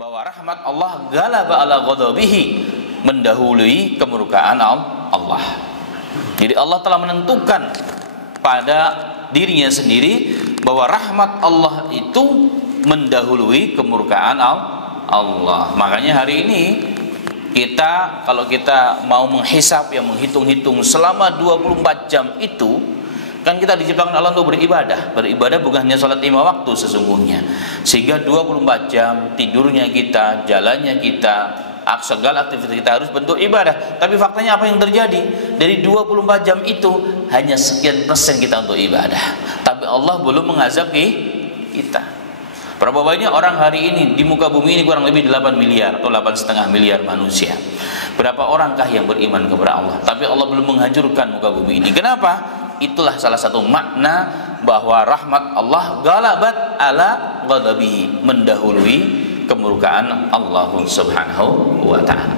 bahwa rahmat Allah galaba ala ghadabihi, mendahului kemurkaan Allah. Jadi Allah telah menentukan pada dirinya sendiri bahwa rahmat Allah itu mendahului kemurkaan Allah. Makanya hari ini kita, kalau kita mau menghisap, yang menghitung-hitung selama 24 jam itu, kan kita diciptakan Allah untuk beribadah. Beribadah bukan hanya sholat 5 waktu sesungguhnya. Sehingga 24 jam tidurnya kita, jalannya kita, segala aktivitas kita harus bentuk ibadah. Tapi faktanya apa yang terjadi? Dari 24 jam itu hanya sekian persen kita untuk ibadah. Tapi Allah belum mengazab kita. Berapa banyak orang hari ini di muka bumi ini, kurang lebih 8 miliar atau 8,5 miliar manusia. Berapa orangkah yang beriman kepada Allah? Tapi Allah belum menghancurkan muka bumi ini. Kenapa? Itulah salah satu makna bahwa rahmat Allah galabat ala ghadabihi, mendahului kemurkaan Allah Subhanahu wa ta'ala.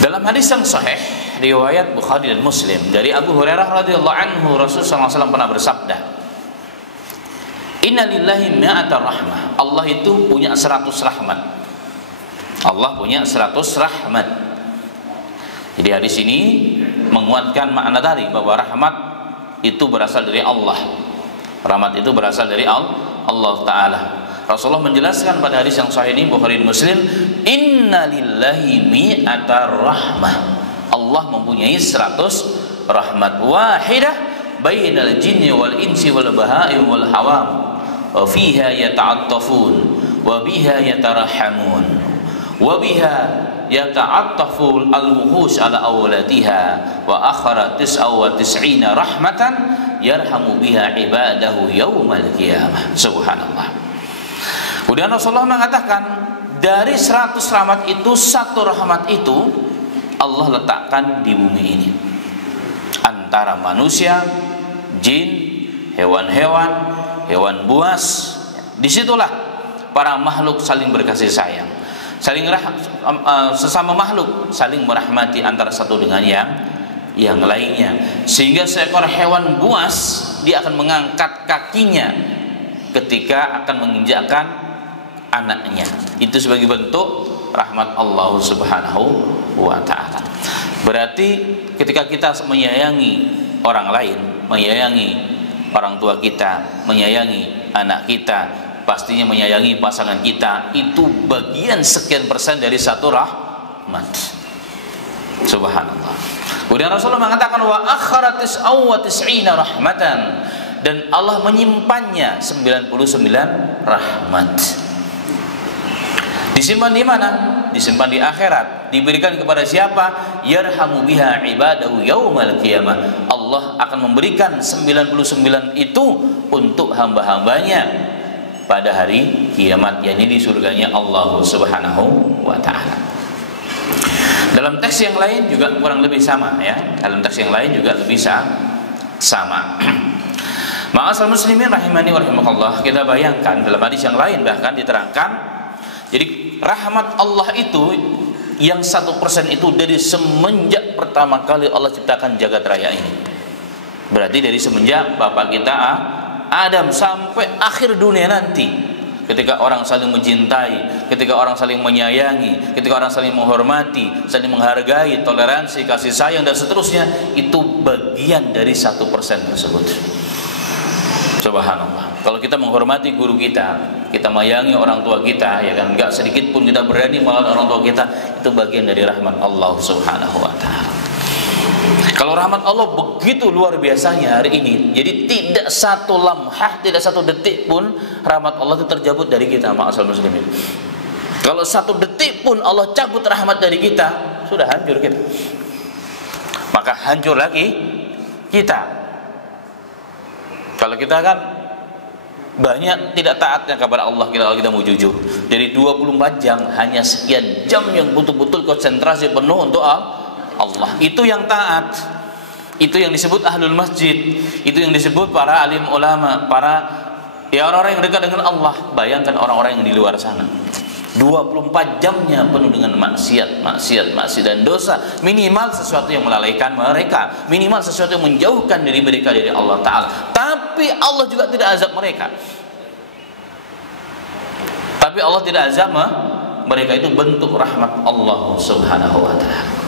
Dalam hadis yang sahih riwayat Bukhari dan Muslim dari Abu Hurairah radhiyallahu anhu, Rasulullah SAW pernah bersabda, "Inna lillahi mi'ata rahmah." Allah itu punya 100 rahmat. Allah punya 100 rahmat. Jadi hadis ini menguatkan makna tadi bahwa rahmat itu berasal dari Allah. Rahmat itu berasal dari Allah Ta'ala. Rasulullah menjelaskan pada hadis yang sahih ini Bukhari dan Muslim, "Inna lillahi mi'ata rahmah." Allah mempunyai 100 rahmat. Wahidah bainal jinni wal insi wal bahaim wal hawam. Wa fiha yata'attafun wa biha yatarahamun wa biha yata'attaful al-wuhus ala awlatiha wa akhara 99 rahmatan yarhamu biha ibadahu yaumal qiyamah. Subhanallah. Kemudian Rasulullah mengatakan, dari 100 rahmat itu, satu rahmat itu Allah letakkan di bumi ini, antara manusia, jin, hewan-hewan, hewan buas. Disitulah para makhluk saling berkasih sayang, saling sesama makhluk saling merahmati antara satu dengan yang lainnya. Sehingga seekor hewan buas, dia akan mengangkat kakinya ketika akan menginjakkan anaknya. Itu sebagai bentuk rahmat Allah Subhanahu wa ta'ala. Berarti ketika kita menyayangi orang lain, menyayangi orang tua kita, menyayangi anak kita, pastinya menyayangi pasangan kita, itu bagian sekian persen dari satu rahmat. Subhanallah. Kemudian Rasulullah mengatakan, wa akharatis awwatis'ina rahmatan, dan Allah menyimpannya 99 rahmat. Disimpan di mana? Disimpan di akhirat. Diberikan kepada siapa? Yarhamu biha ibadahu yaumal qiyamah. Allah akan memberikan 99 itu untuk hamba-hambanya pada hari kiamat, yakni di surganya Allah Subhanahu wa ta'ala. Dalam teks yang lain juga kurang lebih sama ya. Dalam teks yang lain juga lebih sama. Ma'asal muslimin rahimani wa rahimakallah, kita bayangkan dalam hadis yang lain bahkan diterangkan, jadi rahmat Allah itu yang 1% itu dari semenjak pertama kali Allah ciptakan jagat raya ini. Berarti dari semenjak bapak kita Adam sampai akhir dunia nanti, ketika orang saling mencintai, ketika orang saling menyayangi, ketika orang saling menghormati, saling menghargai, toleransi, kasih sayang dan seterusnya, itu bagian dari 1% tersebut. Subhanallah. Kalau kita menghormati guru kita, kita menyayangi orang tua kita, ya kan, enggak sedikit pun kita berani melawan orang tua kita, itu bagian dari rahmat Allah Subhanahu wa ta'ala. Kalau rahmat Allah begitu luar biasanya hari ini, jadi tidak satu lamhah, tidak satu detik pun rahmat Allah itu terjabut dari kita, ma'asal muslimin. Kalau satu detik pun Allah cabut rahmat dari kita, sudah hancur kita. Maka hancur lagi kita. Kalau kita kan banyak tidak taatnya kepada Allah kita, kalau kita mau jujur. Dari 24 jam hanya sekian jam yang betul-betul konsentrasi penuh untuk Allah. Itu yang taat. Itu yang disebut ahlul masjid. Itu yang disebut para alim ulama, para orang-orang yang dekat dengan Allah. Bayangkan orang-orang yang di luar sana, 24 jamnya penuh dengan maksiat dan dosa. Minimal sesuatu yang melalaikan mereka, minimal sesuatu yang menjauhkan diri mereka dari Allah Ta'ala. Tapi Allah juga tidak azab mereka. Tapi Tapi Allah tidak azab mereka, itu bentuk rahmat Allah Subhanahu wa taala.